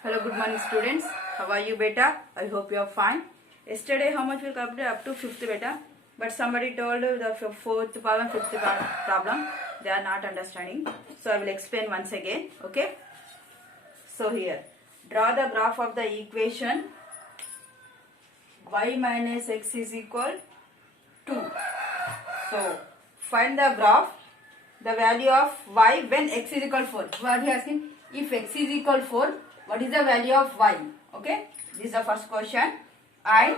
Hello, good morning students. How are you beta? I hope you are fine. Yesterday how much we completed up to 5th beta, but somebody told the 4th problem, 5th problem. They are not understanding. So I will explain once again. Okay. So here, draw the graph of the equation y minus x is equal 2. So find the graph, the value of y when x is equal 4. What he asking? If x is equal 4, what is the value of y? Okay, this is the first question. And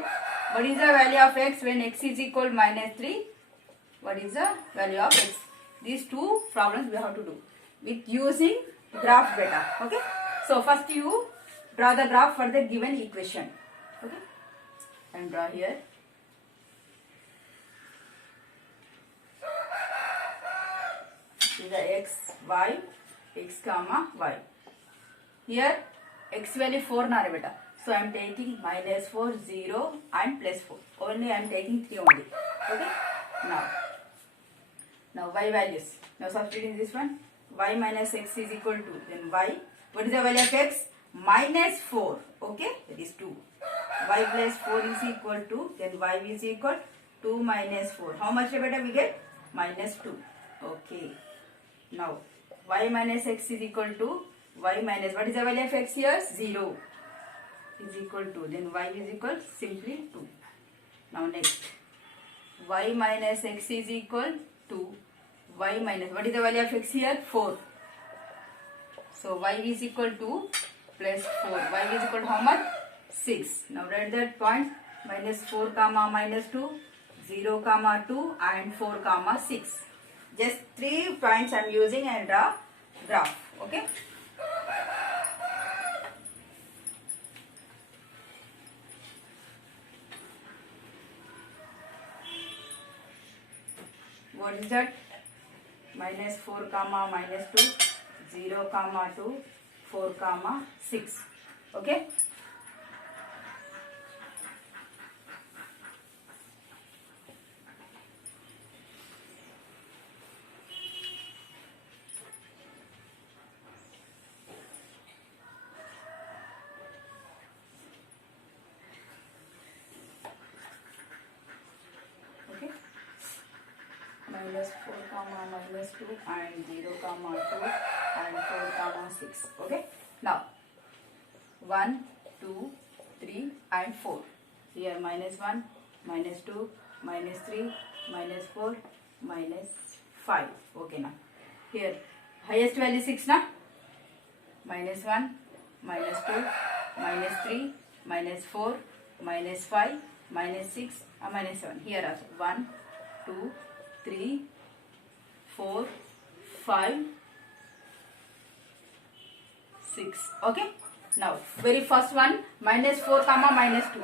what is the value of x when x is equal minus 3? What is the value of x? These two problems we have to do with using graph beta. Okay, so first you draw the graph for the given equation. Okay, and draw here. This is the x, y, x comma y. Here x value 4 na beta. So I am taking minus 4, 0 and plus 4. Only I am taking 3 only. Okay. Now y values. Now substituting this one. Y minus x is equal to, then y. What is the value of x? Minus 4. Okay. That is 2. Y plus 4 is equal to, then y is equal 2 minus 4. How much beta we get? Minus 2. Okay. Now y minus x is equal to y minus, what is the value of x here? 0 is equal to, then y is equal simply 2. Now next, y minus x is equal to y minus, what is the value of x here? 4. So y is equal to plus 4. Y is equal to how much? 6. Now write that point, minus 4 comma minus 2, 0 comma 2 and 4 comma 6. Just 3 points I am using and draw graph. Okay. What is that? Minus 4 comma minus 2, 0 comma 2, 4 comma 6. Okay. Minus 4 comma minus 2 and 0 comma 2 and 4 comma 6. Okay. Now 1, 2, 3 and 4. Here minus 1, minus 2, minus 3, minus 4, minus 5. Okay now. Here highest value 6 na? Minus 1, minus 2, minus 3, minus 4, minus 5, minus 6, minus 7. Here also 1, 2, 3, 4, 5, 6. Okay. Now very first one, minus 4 comma minus 2.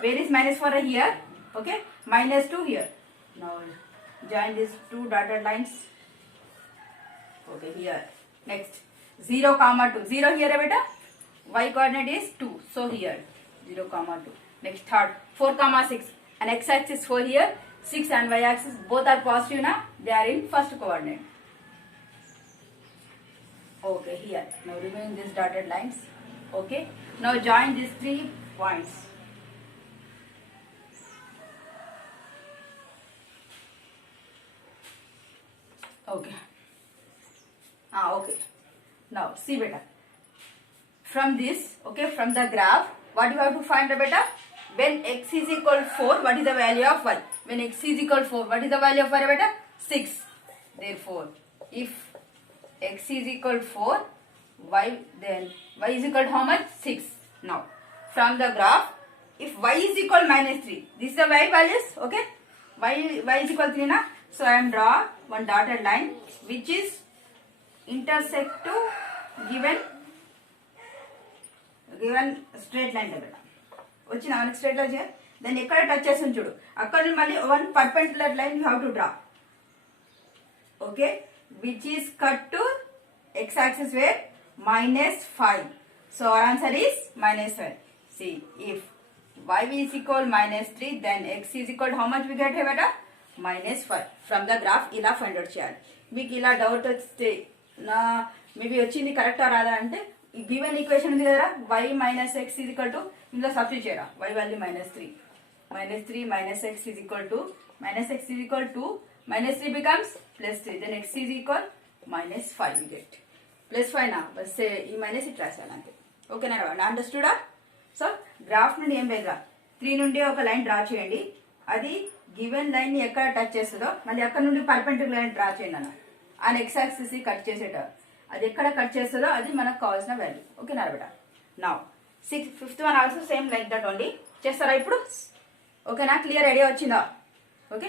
Where is minus 4? Here. Okay. Minus 2 here. Now join these two dotted lines. Okay, here. Next 0 comma 2. 0 here beta. Y coordinate is 2. So here 0 comma 2. Next third 4 comma 6. And x axis 4 here. 6 and y axis both are positive now. They are in first coordinate. Okay, here. Now remove these dotted lines. Okay. Now join these 3 points. Okay. Okay. Now see beta. From this, okay, from the graph, what you have to find beta? When x is equal 4, what is the value of y? When x is equal 4, what is the value of y beta? 6. Therefore, if x is equal 4, y, then y is equal to how much? 6. Now, from the graph, if y is equal minus 3, this is the y values, okay? Y is equal 3 na? So, I am draw one dotted line which is intersect to given straight line beta. వచ్చిన మనకి straight line చేయాలి. దాన్ని ఎక్కడ touch చేస్తుంది చూడు, అక్కడ మళ్ళీ one perpendicular line you have to draw. Okay, which is cut to x axis where minus 5. So our answer is minus 5. See, if y is equal minus 3, then x is equal to how much we get here beta? Minus 5. From the graph ఇలా find out చేయాలి. మీకు ఇలా doubt వస్తే నా maybe వచ్చింది కరెక్టా రాదా అంటే గివెన్ ఈక్వేషన్ ఉంది కదా y minus X is equal to ఇందులో సబ్స్టిట్యూట్ చేయరా y value -3 -3 minus x is equal to minus 3 becomes plus 3, then x is equal -5 you get plus 5 నా బస్ ఈ మైనస్ ఇట్ రాసాను అంతే. ఓకేనా అండర్స్టూడా? సో గ్రాఫ్ నుండి ఏం లేదురా 3 నుండి ఒక లైన్ డ్రా చేయండి, అది గివెన్ లైన్ ని ఎక్కడ టచ్ చేస్తుందో మళ్ళీ అక్కడ నుండి పర్పెండిక్యులర్ లైన్ డ్రా చేయండి అన్న. ఆ నెక్స్ట్ యాక్సిస్ కట్ చేసేట అది ఎక్కడ కట్ చేస్తుందో అది మనకు కావాల్సిన వాల్యూ. ఓకేనా బేటా? Now fifth one also same like that only. చేస్తారా ఇప్పుడు? ఓకేనా? క్లియర్ ఐడియా వచ్చిందా? Okay,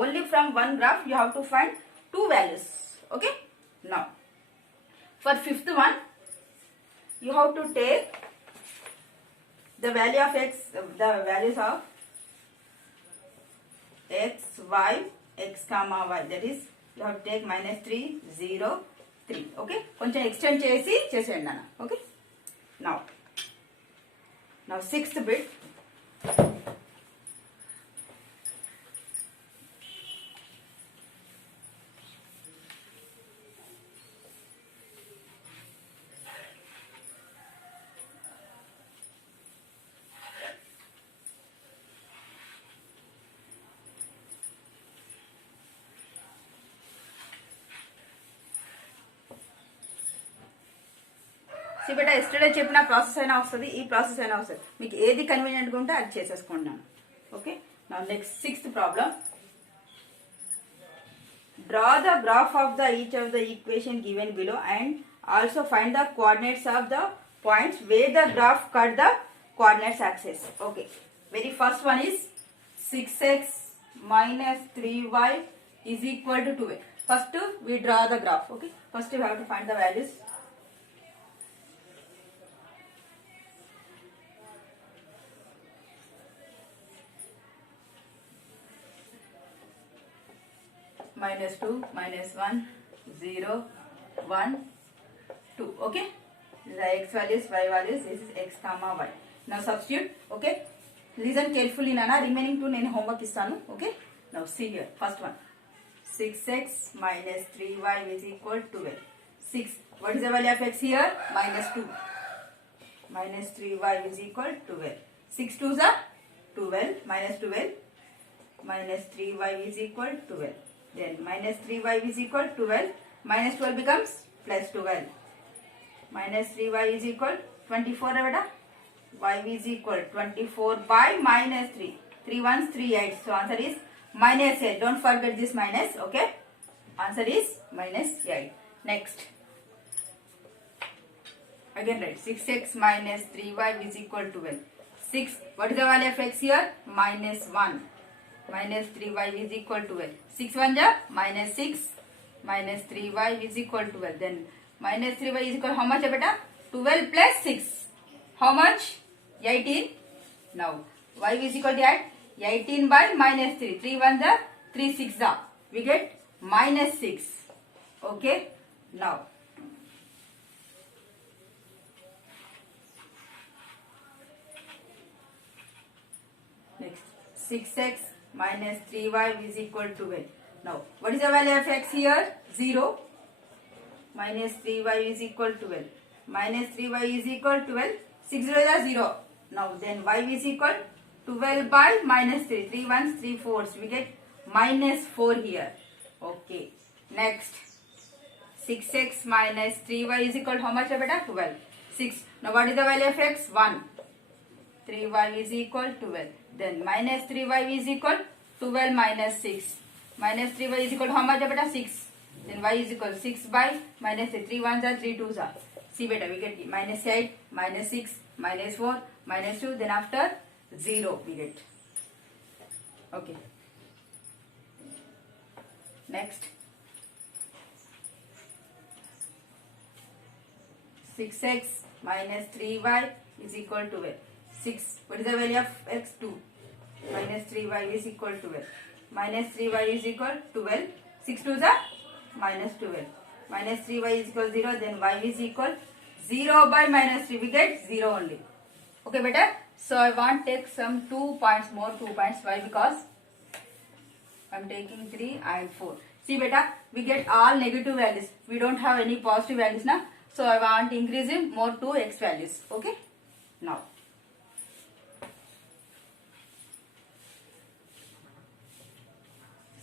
only from one graph you have to find two values. Okay, now for fifth one you have to take the value of x, the values of x, y, x comma y, that is you have to take -3, 0, 3. okay, కొంచెం extend చేసి చేసేయండి అన్న. Okay, now sixth bit. బేటా yesterday చెప్పిన process అయినా వస్తుంది, ఈ process అయినా వస్తుంది, మీకు ఏది కన్వీనియంట్గా ఉంటే అది చేసేసుకోండి నేను. ఓకే, నా next sixth problem. Draw the graph of the each of the equation given below and also find the coordinates of the points wear the graph cut the coordinates access. Okay, very first one is 6x minus 3y is equal to 2x. First we draw the graph. Okay, first we have to find the values. -2, -1, 0, 1, 2. Okay, the x values, y values. This is x comma y. Now substitute. Okay, listen carefully nana, remaining two nenu homework istanu. Okay, now see here, first one, 6x minus 3y is equal to 12. 6, what is the value of x here? -2, minus 3y is equal to 12. 6 2s are 12, minus 12, minus 3y is equal to 12. Then minus 3y is equal to 12, minus 12 becomes plus 12. Minus 3y is equal 24 beta. Y is equal 24 by minus 3. 3 ones 3 8. So answer is -8. Don't forget this minus. Okay, answer is -8. Next, again write 6x minus 3y is equal to 12. 6, what is the value of x here? -1. Minus 3y is equal to 12. 6 1 ja -6, minus 3y is equal to 12. Then minus 3y is equal to how much beta? 12 plus 6. How much? 18. Now y is equal to 18 by -3. 3 1 ja 3 6 ja. We get -6. Okay, now next 6x minus 3y is equal to 12. Now what is the value of x here? 0. Minus 3y is equal to 12. Minus 3y is equal to 12. 6 0 is 0. Now then y is equal to 12 by -3. 3 1s 3 4s. We get -4 here. Okay, next 6x minus 3y is equal to how much beta? 12. 6. Now what is the value of x? 1. 3y is equal to 12. Then minus 3y is equal to 12 minus 6. Minus 3y is equal to how much beta? 6. Then y is equal to 6 by -3. 3 1s are 3 2s are. See beta, we get -8, -6, -4, -2. Then after 0 we get. Okay. Next, 6x minus 3y is equal to 12. 6. What is the value of x? 2. Minus 3y is equal to 12. Minus 3y is equal to 12. 6 2s are -12. Minus 3y is equal to 0. Then y is equal 0 by -3. We get 0 only. Okay, better. So I want take some 2 points more. 2 points. Why? Because I'm taking 3 and 4. See beta, we get all negative values. We don't have any positive values now. So I want increasing more 2 x values. Okay. Now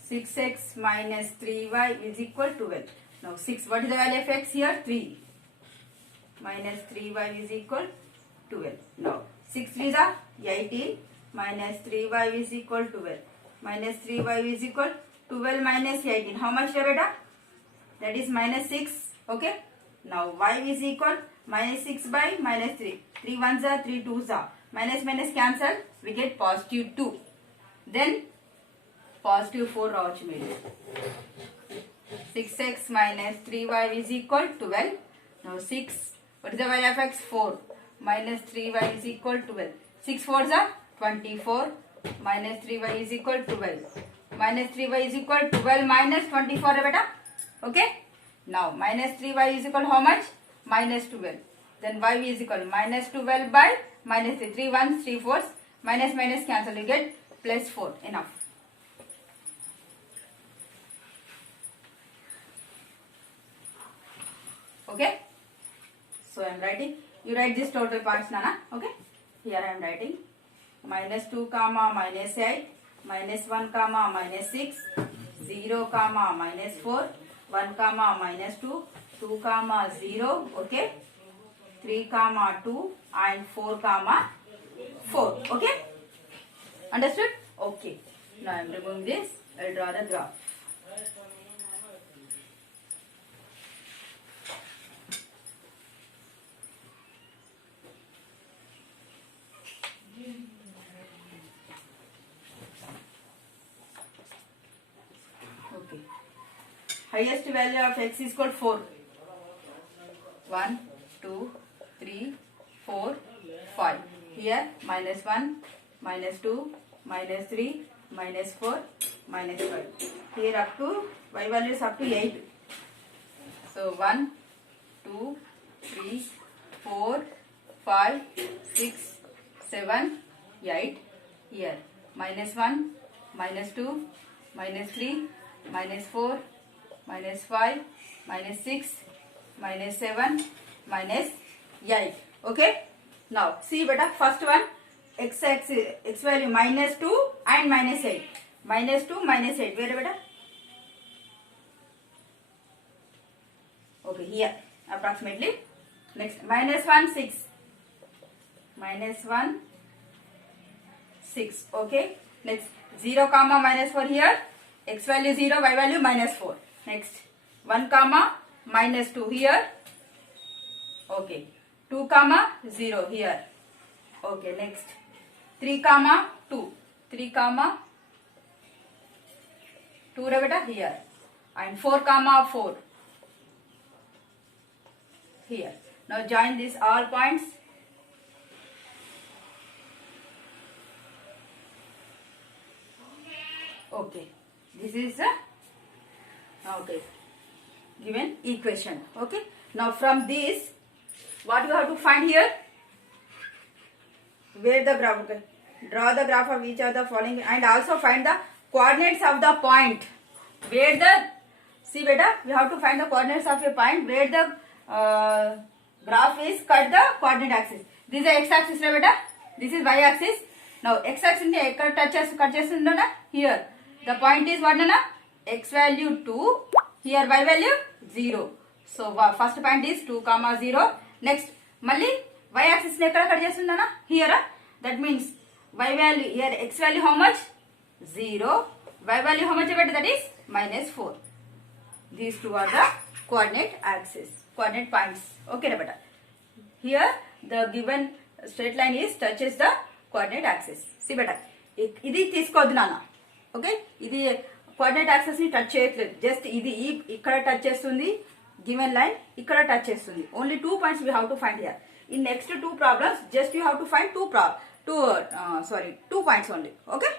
6x minus 3y is equal to 12. Now 6, what is the value of x here? 3. Minus 3y is equal to 12. Now 6 3 is 18 minus 3y is equal to 12. Minus 3y is equal to 12 minus 18. How much beta? That is minus 6. Okay. Now y is equal minus 6 by minus 3. 3 1s are 3 2s are. Minus minus cancel. We get positive 2. Then positive 4 రావచ్చు మీరు. 6x minus 3y is equal to 12. Now 6. What is the value of x? 4. Minus 3y is equal to 12. 6 4s are 24. Minus 3y is equal to 12. Minus 3y is equal to 12 minus 24 beta. Okay. Now minus 3y is equal to how much? Minus 12. Then y is equal to minus 12 by minus 3. 3 1s 3 4s. Minus minus cancel. You get plus 4. Enough. Okay. So I am writing. You write this total parts, Nana. Okay. Here I am writing minus 2 comma minus 8, minus 1 comma minus 6, 0 comma minus 4, 1 comma minus 2, 2 comma 0. Okay. 3 comma 2 and 4 comma 4. Okay. Understood? Okay. Now I am removing this. I will draw the graph. Highest value of x is called 4. 1, 2, 3, 4, 5. Here minus 1, minus 2, minus 3, minus 4, minus 5. Here up to y value is up to 8. So 1, 2, 3, 4, 5, 6, 7, 8. Here minus 1, minus 2, minus 3, minus 4, minus 5, minus 6, minus 7, minus 8. Okay. Now see beta, first one x value minus 2 and minus 8. Minus 2, minus 8. Where beta? Okay, here approximately. Next minus 1 6. Minus 1 6. Okay. Next 0 comma minus 4 here. X value 0, y value minus 4. Next 1 comma minus 2 here. Okay. 2 comma 0 here. Okay. Next 3 comma 2. 3 comma 2 beta here. And 4 comma 4 here. Now join these all points. Okay. This is a given equation. Okay. Now from this, what you have to find here? Where the graph? Okay. Draw the graph of each of the following and also find the coordinates of the point. Where the, see beta, we have to find the coordinates of a point where the graph is cut the coordinate axis. This is the x axis beta. This is y axis. Now x axis ni ekkada cut chestundona here. The point is what na? X value 2. Here y value 0. So first point is 2 comma 0. Next malli y axis ni ekkada cut chestundana here. That means y value here, x value how much? 0. Y value how much beta? That is minus 4. These two are the coordinate axis, coordinate points. Okay beta. Here the given straight line is touches the coordinate axis. See beta, ఇది తీసుకోవద్దు నాన్న. Okay, ఇది coordinate access ని touch చేయట్లేదు. Just ఇది ఇక్కడ touch చేస్తుంది, given line ఇక్కడ టచ్ చేస్తుంది. Only 2 points we have to find here. In next 2 problems just you have to find 2 points only. Okay,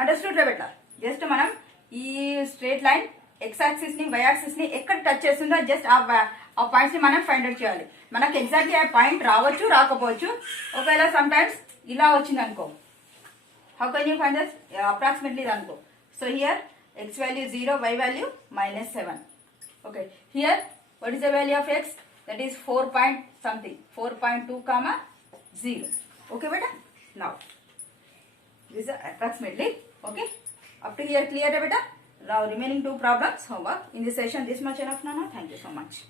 understood better. Just మనం ఈ స్ట్రేట్ లైన్ ఎక్స్ యాక్సిస్ ని why axis ని ఎక్కడ touch చేస్తుందో just ఆ points ని మనం ఫైండ్ అవుట్ చేయాలి. మనకు ఎగ్జాక్ట్లీ ఆ పాయింట్ రావచ్చు రాకపోవచ్చు. ఒకవేళ సమ్ టైమ్స్ ఇలా వచ్చింది అనుకో, how can you find this? Approximately అనుకో. So here x value 0, y value minus 7. Okay, here What is the value of x? That is 4 point something, 4.2 comma 0. Okay beta? Now this is approximately. Okay, up to here clear beta? Now remaining two problems homework in this session. This much enough, Nana. Thank you so much.